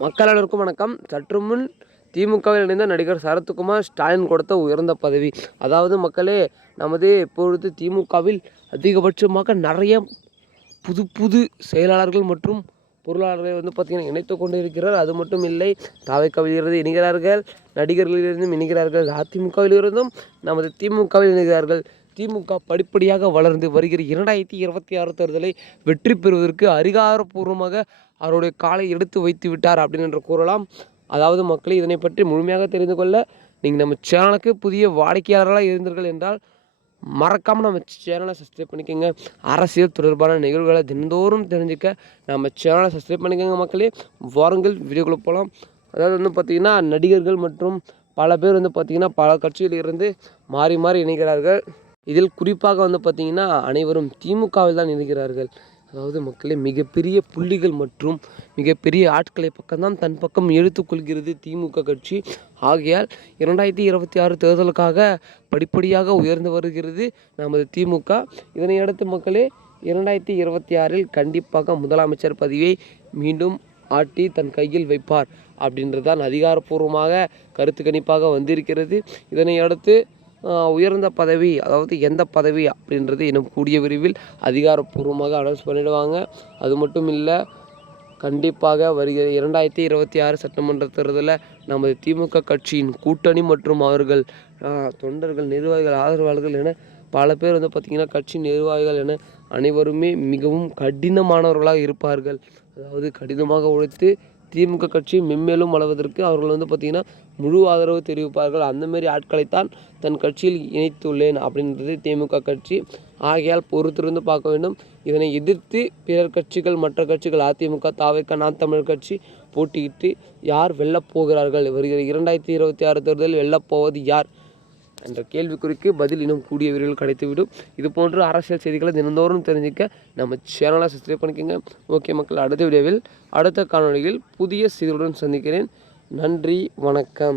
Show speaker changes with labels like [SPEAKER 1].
[SPEAKER 1] மக்கள் அனைவருக்கும் வணக்கம். சற்று முன் திமுகவில் இணைந்த நடிகர் சரத்குமார் ஸ்டாலின் கொடுத்த உயர்ந்த பதவி. அதாவது மக்களே நமது இப்பொழுது திமுகவில் அதிகபட்சமாக நிறைய புது புது செயலாளர்கள் மற்றும் பொருளாளர்களை வந்து பார்த்திங்கன்னா இணைத்து கொண்டு இருக்கிறார் அது மட்டும் இல்லை தாவைக்காவிலிருந்து இணைகிறார்கள் நடிகர்களிலிருந்தும் இணைகிறார்கள். அதிமுகவிலிருந்தும் நமது திமுகவில் இணைகிறார்கள். திமுக படிப்படியாக வளர்ந்து வருகிற இரண்டாயிரத்தி இருபத்தி ஆறு தேர்தலை வெற்றி பெறுவதற்கு அதிகாரப்பூர்வமாக அவருடைய காலை எடுத்து வைத்து விட்டார் அப்படின்னு என்று கூறலாம். அதாவது மக்களை இதனை பற்றி முழுமையாக தெரிந்து கொள்ள நீங்கள் நம்ம சேனலுக்கு புதிய வாடிக்கையாளர்களாக இருந்தீர்கள் என்றால் மறக்காமல் நம்ம சேனலை சப்ஸ்கிரைப் பண்ணிக்கோங்க. அரசியல் தொடர்பான நிகழ்வுகளை தினந்தோறும் தெரிஞ்சுக்க நம்ம சேனலை சப்ஸ்கிரைப் பண்ணிக்கோங்க மக்களே. வாரங்கள் வீடியோக்குள்ளே போகலாம் அதாவது வந்து பார்த்திங்கன்னா நடிகர்கள் மற்றும் பல பேர் வந்து பார்த்திங்கன்னா பல கட்சியில் இருந்து மாறி மாறி இணைகிறார்கள். இதில் குறிப்பாக வந்து பார்த்திங்கன்னா அனைவரும் திமுகவில் தான் இருக்கிறார்கள் அதாவது மக்களே மிகப்பெரிய புள்ளிகள் மற்றும் மிகப்பெரிய ஆட்களை பக்கம்தான் தன் பக்கம் எடுத்துக்கொள்கிறது திமுக கட்சி. ஆகையால் இரண்டாயிரத்தி இருபத்தி ஆறு தேர்தலுக்காக படிப்படியாக உயர்ந்து வருகிறது நமது திமுக. இதனையடுத்து மக்களே இரண்டாயிரத்தி இருபத்தி ஆறில் கண்டிப்பாக முதலமைச்சர் பதவியை மீண்டும் ஆட்டி தன் கையில் வைப்பார் அப்படின்றதான் அதிகாரப்பூர்வமாக கருத்து கணிப்பாக வந்திருக்கிறது. இதனை அடுத்து உயர்ந்த பதவி அதாவது எந்த பதவி அப்படின்றது இன்னும் கூடிய விரைவில் அதிகாரப்பூர்வமாக அனௌன்ஸ் பண்ணிடுவாங்க. அது மட்டும் இல்லை கண்டிப்பாக வருகிற இரண்டாயிரத்தி இருபத்தி ஆறு சட்டமன்ற தேர்தலில் நமது திமுக கட்சியின் கூட்டணி மற்றும் அவர்கள் தொண்டர்கள் நிர்வாகிகள் ஆதரவாளர்கள் என பல பேர் வந்து பார்த்திங்கன்னா கட்சி நிர்வாகிகள் என அனைவருமே மிகவும் கடினமானவர்களாக இருப்பார்கள். அதாவது கடினமாக உழைத்து திமுக கட்சி மென்மேலும் வளர்வதற்கு அவர்கள் வந்து பார்த்திங்கன்னா முழு ஆதரவு தெரிவிப்பார்கள். அந்தமாரி ஆட்களைத்தான் தன் கட்சியில் இணைத்துள்ளேன் அப்படின்றது திமுக கட்சி. ஆகையால் பொறுத்திருந்து பார்க்க வேண்டும். இதனை எதிர்த்து பிறர் கட்சிகள் மற்ற கட்சிகள் அதிமுக தாவைக்க நான் தமிழர் கட்சி போட்டியிட்டு யார் வெல்லப் போகிறார்கள்? வருகிற இரண்டாயிரத்தி இருபத்தி ஆறு தேர்தலில் வெல்லப்போவது யார்? என்ற கேள்விக்குறிக்கு பதில் இன்னும் கூடிய விரைவில் கிடைத்துவிடும். இது போன்ற அரசியல் செய்திகளை தினந்தோறும் தெரிஞ்சுக்க நம்ம சேனலை சப்ஸ்கிரைப் பண்ணிக்கோங்க. ஓகே மக்கள் அடுத்த வீடியோவில் அடுத்த காணொளியில் புதிய செய்திகளுடன் சந்திக்கிறேன். நன்றி வணக்கம்.